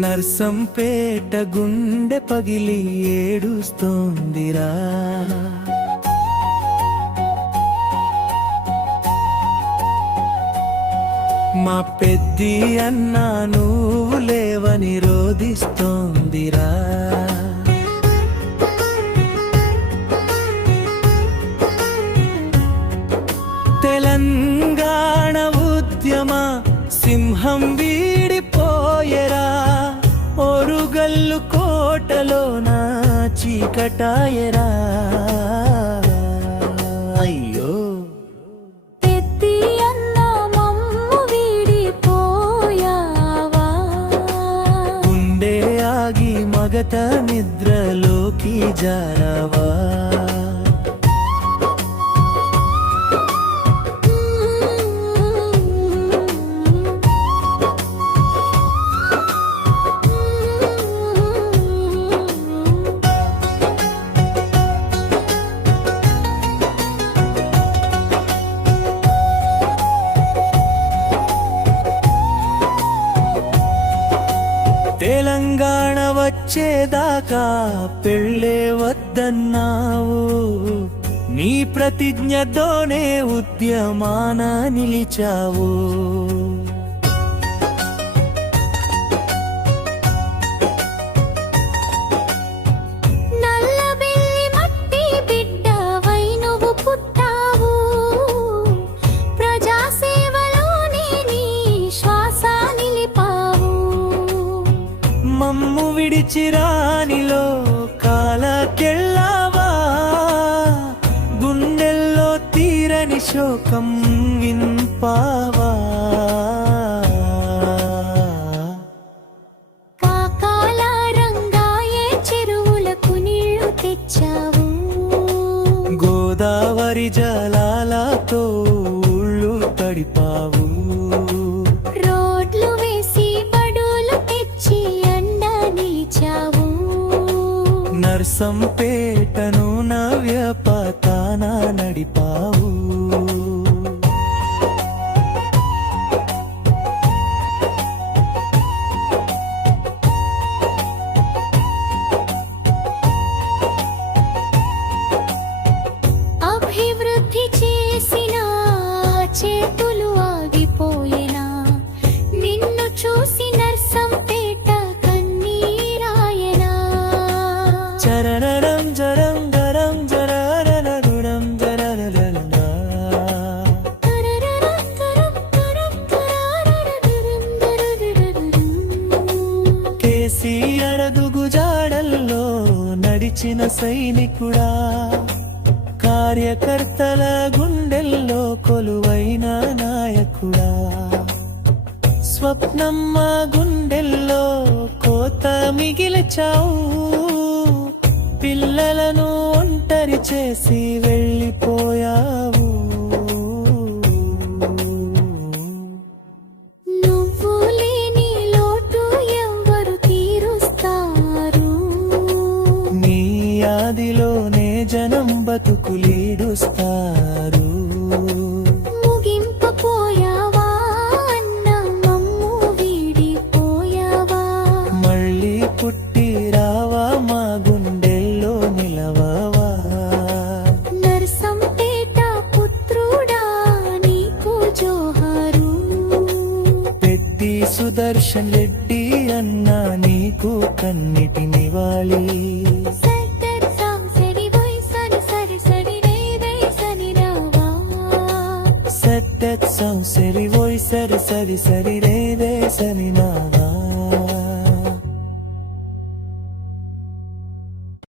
నర్సంపేట గుండె పగిలి ఏడుస్తోందిరా. మా పెద్ది అన్న నువ్వు లేవని రోదిస్తోందిరా. తెలంగాణ ఉద్యమ సింహం వీడిపోయెరా. ఓరుగల్లు కోటలోన చీకటాయరా. అయ్యో పెద్ది అన్న మమ్ము వీడిపోయావా. గుండె ఆగి మగత నిద్రలోకి జారావా. తెలంగాణ వచ్చేదాకా పెళ్ళే వద్దన్నావు. నీ ప్రతిజ్ఞతోనే ఉద్యమాన నిలిచావు. నల్లబెల్లి మట్టి బిడ్డవై నువ్వు పుట్టావు. ప్రజాసేవలోనే నీ శ్వాస నిలిపావు. మమ్ము విడిచిరానిలో కాలకెళ్ళావా. గుండెల్లో తీరని శోకం వింపావా. కాకాల రంగాయే చెరువులకు నీళ్లు తెచ్చావు. గోదావరి జలాలతో ఊళ్ళు తడిపావు. రోడ్లు వేసి బడులు తెచ్చి అండ నిలిచావు. నర్సంపేటను నవ్య పతాన నడిపావు. అభివృద్ధి చేసిన చేతులు ఆగిపోయినా నిన్ను చూసి నర్సంపేట కన్నీరాయనా. చరణరం జరం జరం జరరరరురం జరరరరరా. కేసీఆర్ అడుగుజాడల్లో నడిచిన సైనికుడా. కార్యకర్తల గుండెల్లో కొలువైన నాయకుడా. స్వప్నమ్మ గుండెల్లో కోత మిగిల్చావు. పిల్లలను ఒంటరి చేసి వెళ్ళిపోయావు. నువ్వు లేని లోటు ఎవ్వరు తీరుస్తారు. నీ ఆదిలోనే జనం బతుకులీడుస్తారు. ముగింపపోయావా అన్న మమ్ము వీడిపోయావా. మళ్ళీ పుట్టి రావా మా గుండెల్లో నిలవవా. నర్సంపేట పుత్రుడా నీకు జోహారు. పెద్ది సుదర్శన్ రెడ్డి అన్న నీకు కన్నిటి నివాళి. సరి సరి సరి సరి రే రే సని నావా.